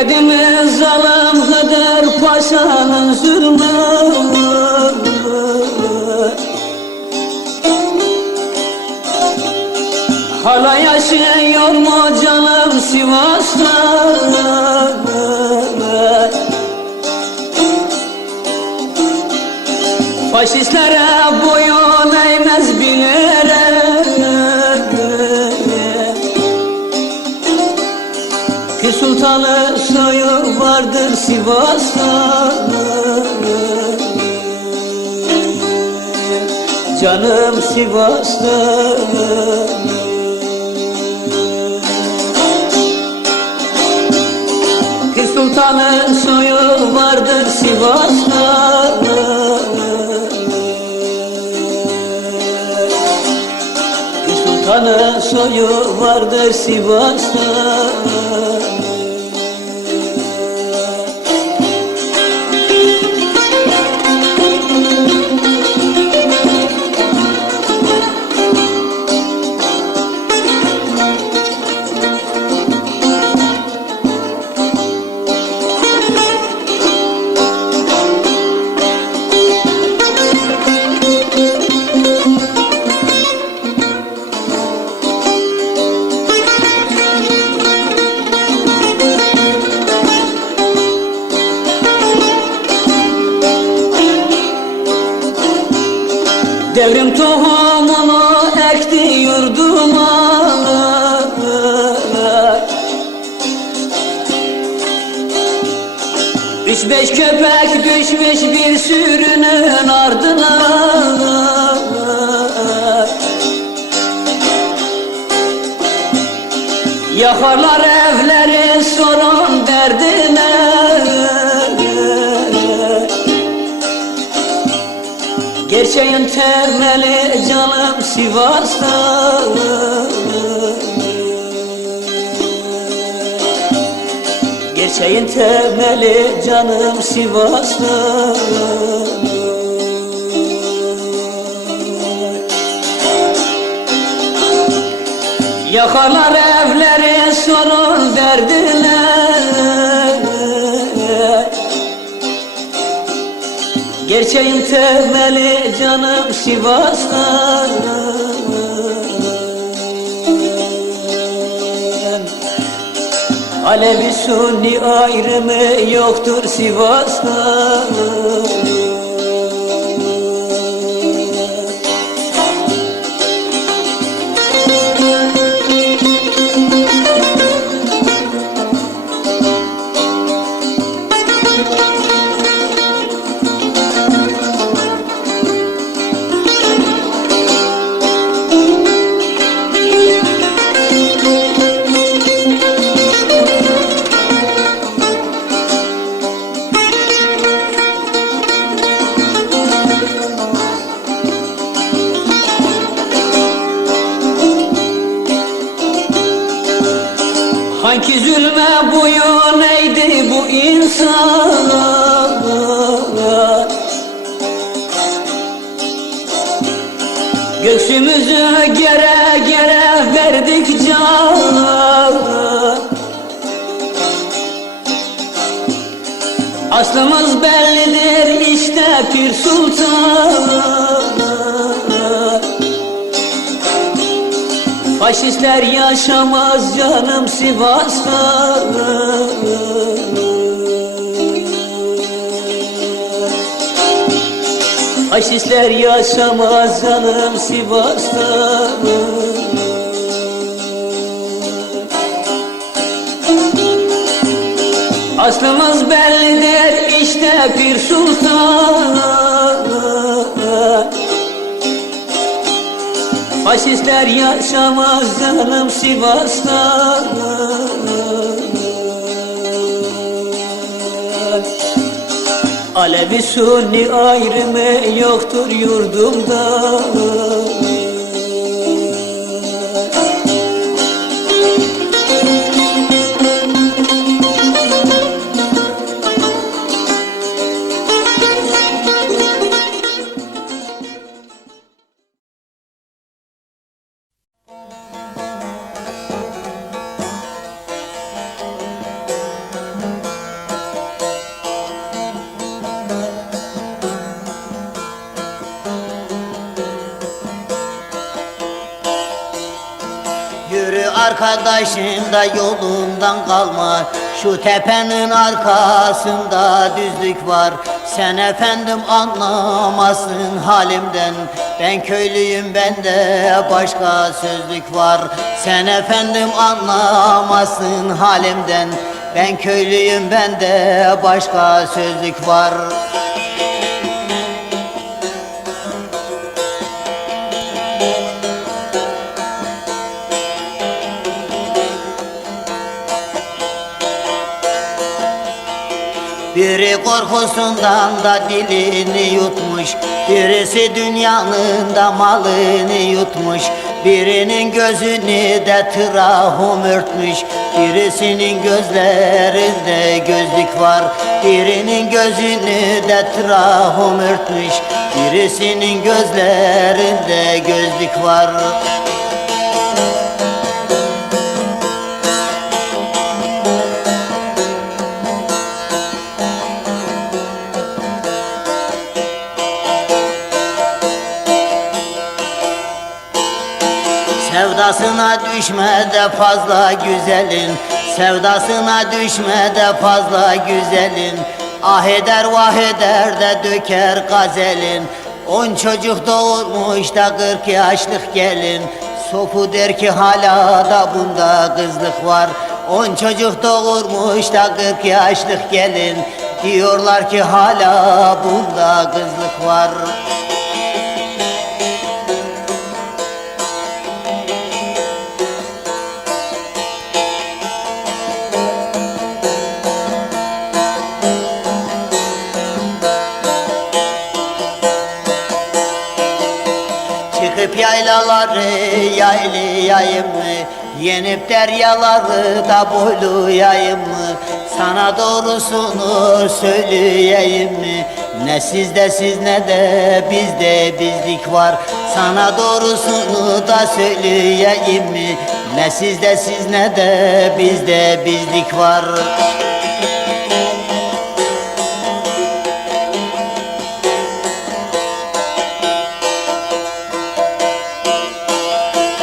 Bitmedi mi zalim Hıdır Paşa'nın zulmü? Hala yaşıyor mu canım Sivas'ta? Faşistlere boyun eğmez bilerek. Pir Sultanı soyu vardır Sivas'ta. Canım Sivas'ta. Pir Sultanı soyu vardır Sivas'ta. Sultanı soyu vardır Sivas'ta. Devrim tohumunu ekti yurduma. Üç beş köpek düşmüş bir sürünün ardına. Yakarlar evleri sorun derdine. Gerçeğin temeli canım Sivas'ta. Gerçeğin temeli canım Sivas'ta. Yakarlar evleri sorun derdine. Gerçeğin temeli canım Sivas'ta. Alevi Sunni ayrımı yoktur Sivas'ta. Hangi zulme boyun eğdi bu insan? Göğsümüzü gere gere verdik can. Aslımız bellidir işte Pir Sultan. Faşistler yaşamaz canım Sivas'ta. Faşistler yaşamaz canım Sivas'ta. Aslımız bellidir işte Pir Sultan. Faşistler yaşamaz canım Sivas'ta. Alevi Sunni ayrımı yoktur yurdumda. arkadaşın da yolundan kalma. Şu tepenin arkasında düzlük var. Sen efendim anlamazsın halimden. Ben köylüyüm, bende başka sözlük var. Sen efendim anlamazsın halimden. Ben köylüyüm, bende başka sözlük var. Biri korkusundan da dilini yutmuş, birisi dünyanın da malını yutmuş. Birinin gözünü de trahum örtmüş, birisinin gözlerinde gözlük var. Birinin gözünü de trahum örtmüş, birisinin gözlerinde gözlük var. Sevdasına düşme de fazla güzelin, sevdasına düşme de fazla güzelin. Ah eder vah eder de döker gazelin. 10 çocuk doğurmuş da 40 yaşlık gelin. Sofu der ki hala da bunda kızlık var. 10 çocuk doğurmuş da 40 yaşlık gelin. Diyorlar ki hala bunda kızlık var. Çıkıp yaylaları yaylayayım mı? Yenip deryaları da boylayayım mı? Sana doğrusunu söyleyeyim mi? Ne sizde siz ne de bizde bizlik var. Sana doğrusunu da söyleyeyim mi? Ne sizde siz ne de bizde bizlik var.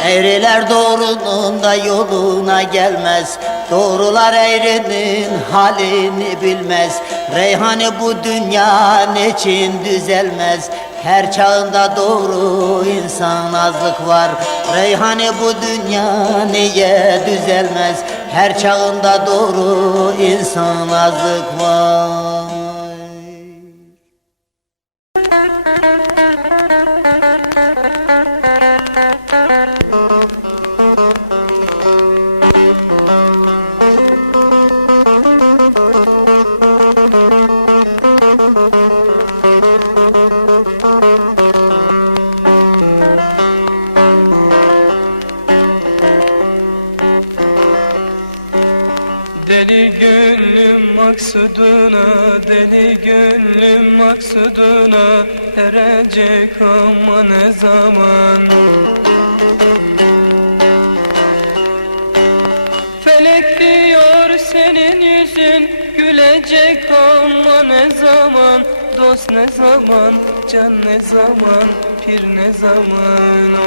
Eğriler doğrunun da yoluna gelmez. Doğrular eğrinin halini bilmez. Reyhanı bu dünya için düzelmez. Her çağında doğru insan azlık var. Reyhanı bu dünya niye düzelmez? Her çağında doğru insan azlık var. Deli gönlüm maksuduna, deli gönlüm maksuduna erecek ama ne zaman? Felek diyor senin yüzün gülecek ama ne zaman? Dost ne zaman, can ne zaman, pir ne zaman?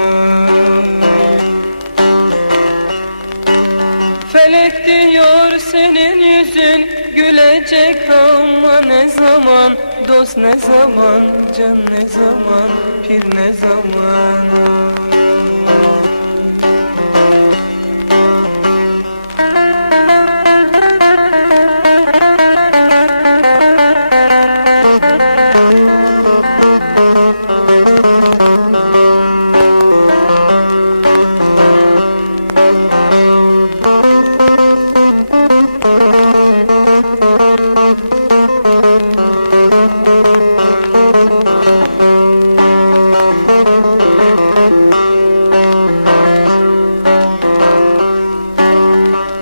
Felek diyor senin yüzün gülecek ama ne zaman? Dost ne zaman, can ne zaman, pir ne zaman?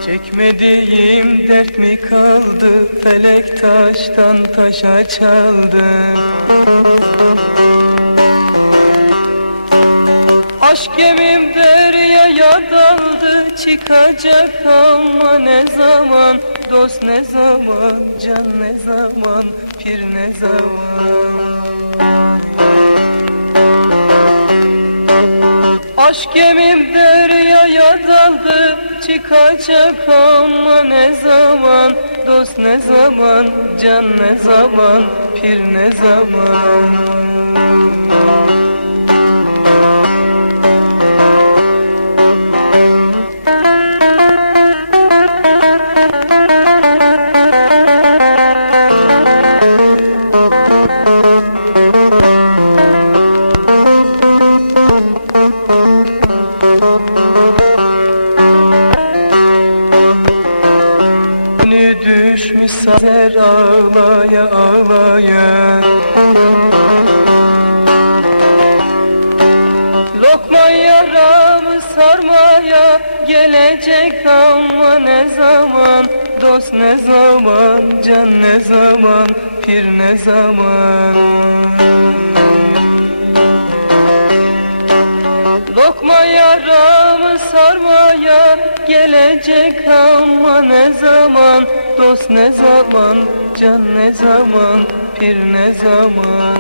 Çekmediğim dert mi kaldı? Felek taştan taşa çaldı. Aşk gemim deryaya daldı. Çıkacak ama ne zaman? Dost ne zaman? Can ne zaman? Pir ne zaman? Aşk gemim deryaya daldı. çıkacak ama ne zaman? Dost ne zaman, can ne zaman, pir ne zaman? Düşmüş sazer ağlaya ağlaya, lokma yaramı sarmaya gelecek ama ne zaman? Dost ne zaman, can ne zaman, pir ne zaman? Lokma yaramı sarmaya gelecek ama ne zaman? Dost ne zaman, can ne zaman, pir ne zaman?